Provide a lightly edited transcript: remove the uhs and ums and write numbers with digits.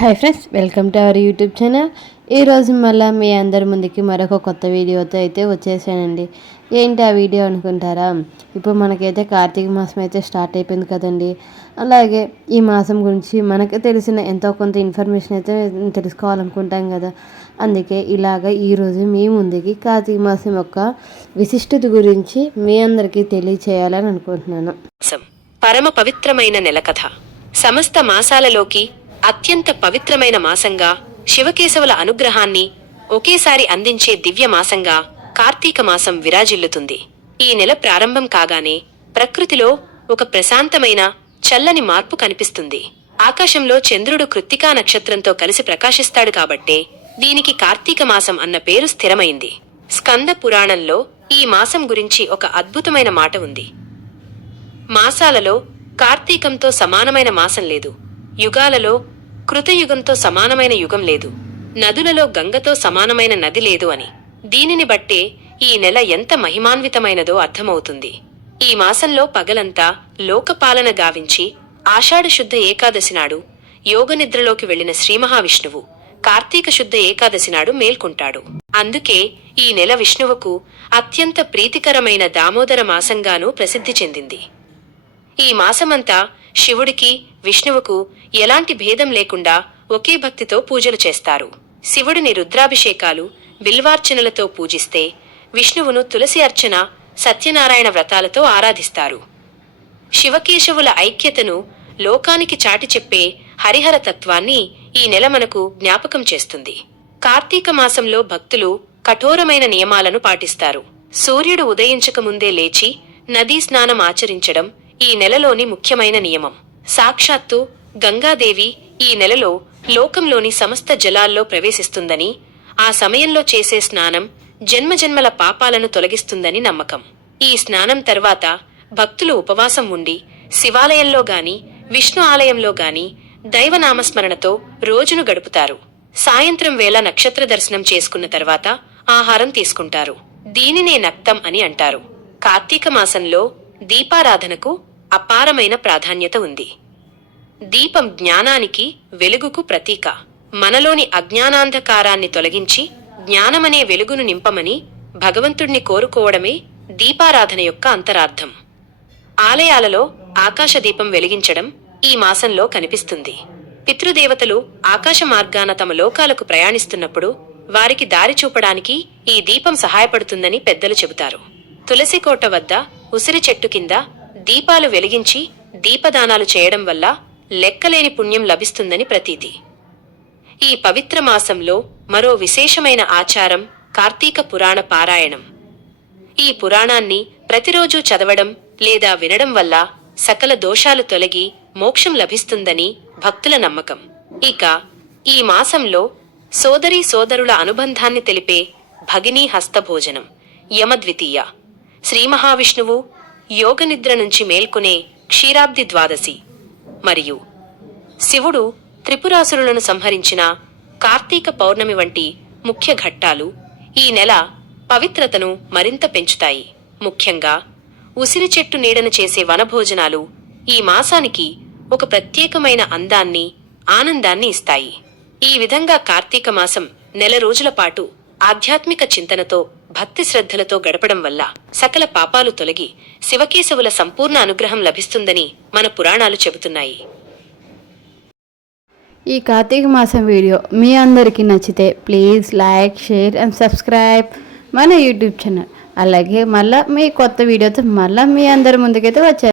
Hi friends, welcome to our YouTube channel. ఈరోజు మళ్ళీ మీ అందరి ముందుకి మరొక కొత్త వీడియోతో అయితే వచ్చేసానండి. ఏంటి ఆ వీడియో అనుకుంటారా? ఇప్పుడు మనకైతే కార్తీక మాసం అయితే స్టార్ట్ అయిపోయింది కదండి. అలాగే ఈ మాసం గురించి మనకు తెలిసిన ఎంతో కొంత ఇన్ఫర్మేషన్ అయితే తెలుసుకోవాలనుకుంటాం కదా. అందుకే ఇలాగ ఈరోజు మీ ముందుకి కార్తీక మాసం యొక్క విశిష్టత గురించి మీ అందరికీ తెలియచేయాలని అనుకుంటున్నాను. పరమ పవిత్రమైన నెల కథ. సమస్త మాసాలలోకి అత్యంత పవిత్రమైన మాసంగా, శివకేశవుల అనుగ్రహాన్ని ఒకేసారి అందించే దివ్య మాసంగా కార్తీక మాసం విరాజిల్లుతుంది. ఈ నెల ప్రారంభం కాగానే ప్రకృతిలో ఒక ప్రశాంతమైన చల్లని మార్పు కనిపిస్తుంది. ఆకాశంలో చంద్రుడు కృత్తికా నక్షత్రంతో కలిసి ప్రకాశిస్తాడు కాబట్టే దీనికి కార్తీక మాసం అన్న పేరు స్థిరమైంది. స్కంద పురాణంలో ఈ మాసం గురించి ఒక అద్భుతమైన మాట ఉంది. మాసాలలో కార్తీకంతో సమానమైన మాసం లేదు. యుగాలలో కృతయుగంతో సమానమైన యుగం లేదు. నదులలో గంగతో సమానమైన నది లేదు అని. దీనిని బట్టే ఈ నెల ఎంత మహిమాన్వితమైనదో అర్థమవుతుంది. ఈ మాసంలో పగలంతా లోకపాలన గావించి ఆషాఢ శుద్ధ ఏకాదశి నాడు యోగనిద్రలోకి వెళ్లిన శ్రీమహావిష్ణువు కార్తీక శుద్ధ ఏకాదశి నాడు మేల్కొంటాడు. అందుకే ఈ నెల విష్ణువుకు అత్యంత ప్రీతికరమైన దామోదర మాసంగానూ ప్రసిద్ధి చెందింది. ఈ మాసమంతా శివుడికి, విష్ణువుకు ఎలాంటి భేదం లేకుండా ఒకే భక్తితో పూజలు చేస్తారు. శివుడిని రుద్రాభిషేకాలు, బిల్వార్చనలతో పూజిస్తే, విష్ణువును తులసి అర్చన, సత్యనారాయణ వ్రతాలతో ఆరాధిస్తారు. శివకేశవుల ఐక్యతను లోకానికి చాటి చెప్పే హరిహర తత్వాన్ని ఈ నెల మనకు జ్ఞాపకం చేస్తుంది. కార్తీక మాసంలో భక్తులు కఠోరమైన నియమాలను పాటిస్తారు. సూర్యుడు ఉదయించక ముందే లేచి నదీ స్నానం ఆచరించడం ఈ నెలలోని ముఖ్యమైన నియమం. సాక్షాత్తు గంగాదేవి ఈ నెలలో లోకంలోని సమస్త జలాల్లో ప్రవేశిస్తుందని, ఆ సమయంలో చేసే స్నానం జన్మజన్మల పాపాలను తొలగిస్తుందని నమ్మకం. ఈ స్నానం తర్వాత భక్తులు ఉపవాసం ఉండి శివాలయంలో గాని, విష్ణు ఆలయంలో గాని దైవనామస్మరణతో రోజును గడుపుతారు. సాయంత్రం వేళ నక్షత్ర దర్శనం చేసుకున్న తర్వాత ఆహారం తీసుకుంటారు. దీనినే నక్తం అని అంటారు. కార్తీక మాసంలో దీపారాధనకు అపారమైన ప్రాధాన్యత ఉంది. దీపం జ్ఞానానికి, వెలుగుకు ప్రతీక. మనలోని అజ్ఞానాంధకారాన్ని తొలగించి జ్ఞానమనే వెలుగును నింపమని భగవంతుణ్ణి కోరుకోవడమే దీపారాధన యొక్క అంతరార్థం. ఆలయాలలో ఆకాశదీపం వెలిగించడం ఈ మాసంలో కనిపిస్తుంది. పితృదేవతలు ఆకాశ మార్గాన తమ లోకాలకు ప్రయాణిస్తున్నప్పుడు వారికి దారి చూపడానికి ఈ దీపం సహాయపడుతుందని పెద్దలు చెబుతారు. తులసికోట వద్ద ఉసిరి చెట్టు కింద దీపాలు వెలిగించి దీపదానాలు చేయడం వల్ల లెక్కలేని పుణ్యం లభిస్తుందని ప్రతీతి. ఈ పవిత్ర మాసంలో మరో విశేషమైన ఆచారం కార్తీక పురాణ పారాయణం. ఈ పురాణాన్ని ప్రతిరోజూ చదవడం లేదా వినడం వల్ల సకల దోషాలు తొలగి మోక్షం లభిస్తుందని భక్తుల నమ్మకం. ఇక ఈ మాసంలో సోదరీ సోదరుల అనుబంధాన్ని తెలిపే భగినీ హస్తభోజనం యమద్వితీయ. శ్రీమహావిష్ణువు యోగనిద్ర నుంచి మేల్కొనే క్షీరాబ్ది ద్వాదశి మరియు శివుడు త్రిపురాసురులను సంహరించిన కార్తీక పౌర్ణమి వంటి ముఖ్య ఘట్టాలు ఈ నెల పవిత్రతను మరింత పెంచుతాయి. ముఖ్యంగా ఉసిరి చెట్టు నీడను చేసే వనభోజనాలు ఈ మాసానికి ఒక ప్రత్యేకమైన అందాన్ని, ఆనందాన్ని ఇస్తాయి. ఈ విధంగా కార్తీక మాసం నెల రోజుల పాటు ఆధ్యాత్మిక చింతనతో, భక్తి శ్రద్ధలతో గడపడం వల్ల సకల పాపాలు తొలగి శివకేశవుల సంపూర్ణ అనుగ్రహం లభిస్తుందని మన పురాణాలు చెబుతున్నాయి. ఈ కార్తీక మాసం వీడియో మీ అందరికీ నచ్చితే please like, share and subscribe మన యూట్యూబ్ ఛానల్. అలాగే మళ్ళీ మీ కొత్త వీడియోతో మళ్ళీ మీ అందరి ముందుకైతే వచ్చారు.